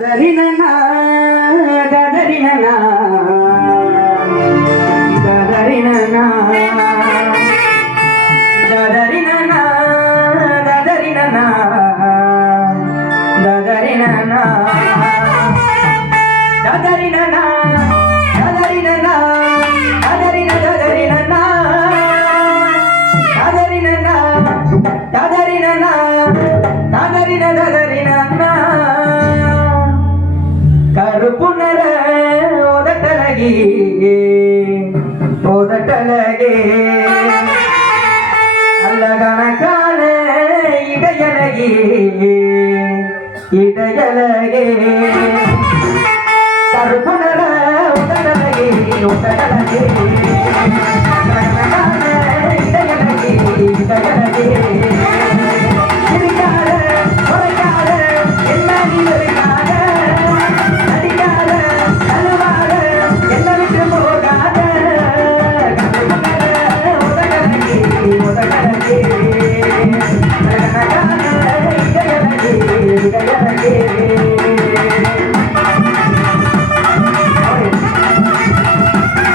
దదరిననా దదరిననా దదరిననా దదరిననా దదరిననా దదరిననా దదరిననా దదరిననా ಮೊದಟಳಗೆ ಮೊದಟಳಗೆ ಅಲ್ಲಗಣಕಾಲ ಇಡಯಲಗೆ இடையலகே கருப்புணர உடலகே உடலகே Yeah.